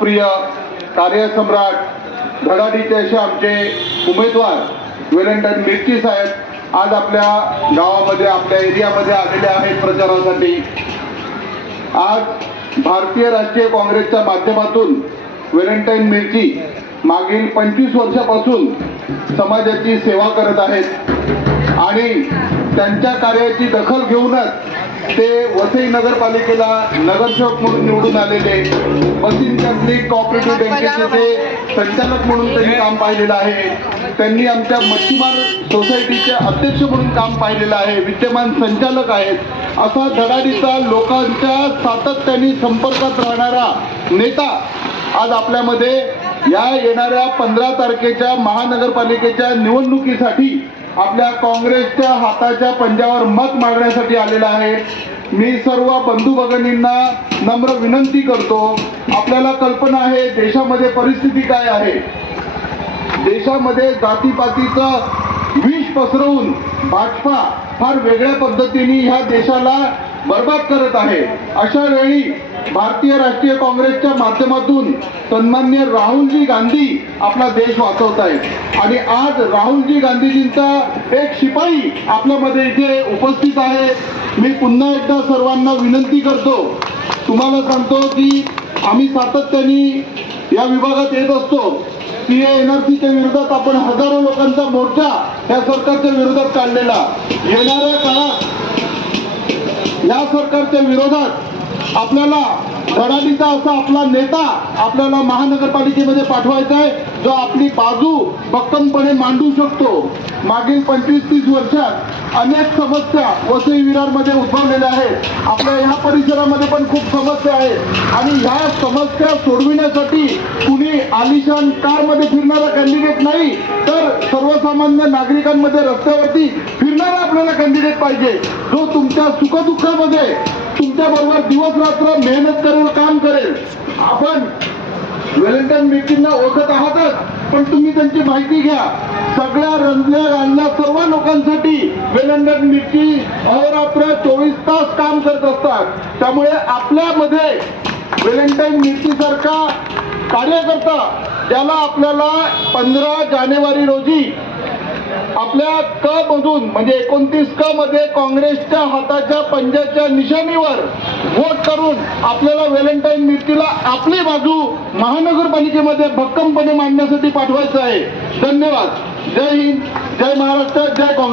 लोकप्रिय कार्यसम्राट धडाडीचे असे आमचे उमेदवार वेलंटन मिर्ची साहेब आज आपल्या गावामध्ये आपल्या एरियामध्ये आलेले आहेत प्रचारासाठी. आज भारतीय राष्ट्रीय काँग्रेसच्या माध्यमातून वेलेंटाईन मिर्ची मागील पंचवीस वर्षापासून समाजाची सेवा करत आहेत. आणि त्यांच्या कार्याची दखल घेऊनच ते वसई नगरपालिकेला नगरसेवक म्हणून निवडून आलेले बसिन कॅथलिक कॉपरेटिव्ह बँकेचे ते संचालक म्हणून त्यांनी काम पाहिलेलं आहे. त्यांनी आमच्या मच्छीमार सोसायटीचे अध्यक्ष म्हणून काम पाहिलेलं आहे. विद्यमान संचालक आहेत. असा धडाडीचा लोकांच्या सातत्याने संपर्कात राहणारा नेता आज आपल्यामध्ये या येणाऱ्या पंधरा तारखेच्या महानगरपालिकेच्या निवडणुकीसाठी आपल्या काँग्रेसच्या हाताच्या पंजावर मत मागण्यासाठी आलेला आहे. मी सर्व बंधू भगिनींना नम्र विनंती करतो आपल्याला कल्पना आहे देशामध्ये परिस्थिती काय आहे? देशामध्ये जातीपातीचं विष पसरवून भाजपा फार वेगळ्या पद्धतीने ह्या देशाला बर्बाद करत आहे. अशा वेळी भारतीय राष्ट्रीय काँग्रेसच्या माध्यमातून सन्मान्य राहुलजी गांधी आपला देश वाचवत आहेत. आणि आज राहुलजी गांधीजींचा एक शिपाई आपल्यामध्ये इथे उपस्थित आहे. मी पुन्हा एकदा सर्वांना विनंती करतो. तुम्हाला सांगतो की आम्ही सातत्याने या विभागात येत असतो. सी एन आर सीच्या विरोधात आपण हजारो लोकांचा मोर्चा या सरकारच्या विरोधात काढलेला. येणाऱ्या काळात या सरकारच्या विरोधात आपल्याला धडाडीचा असा आपला नेता आपल्याला महानगरपालिकेमध्ये पाठवायचा आहे जो आपली बाजू भक्कमपणे मांडू शकतो. मागील पंचवीस तीस वर्षात अनेक समस्या वसई विरारमध्ये उद्भवलेल्या आहेत. आपल्या ह्या परिसरामध्ये पण खूप समस्या आहेत. आणि ह्या समस्या सोडविण्यासाठी कुणी आलिशान कारमध्ये फिरणारा कॅन्डिडेट नाही तर सर्वसामान्य नागरिकांमध्ये रस्त्यावरती फिरणारा आपल्याला कॅन्डिडेट पाहिजे. जो तुमच्या सुखदुःखामध्ये तुमच्या बरोबर दिवस रात्र मेहनत करेल काम करेल. आपण व्हॅलेंटाईन मिटिंगला ओळखत आहातच पण तुम्ही त्यांची माहिती घ्या. सगळ्या रंजल्या गाणल्या सर्व लोकांसाठी वेलंडन मिरची अहोरात्र चोवीस तास काम करत असतात. त्यामुळे आपल्यामध्ये वेलेंटाईन मिरची सारखा कार्यकर्ता त्याला आपल्याला पंधरा जानेवारी रोजी आपल्या क मधून म्हणजे एकोणतीस क मध्ये काँग्रेसच्या हाताच्या पंजाच्या निशाणीवर वोट करून आपल्याला व्हॅलेंटाईन मिरतीला आपली बाजू महानगरपालिकेमध्ये भक्कमपणे मांडण्यासाठी पाठवायचं आहे. धन्यवाद. जय हिंद. जय महाराष्ट्र. जय काँग्रेस.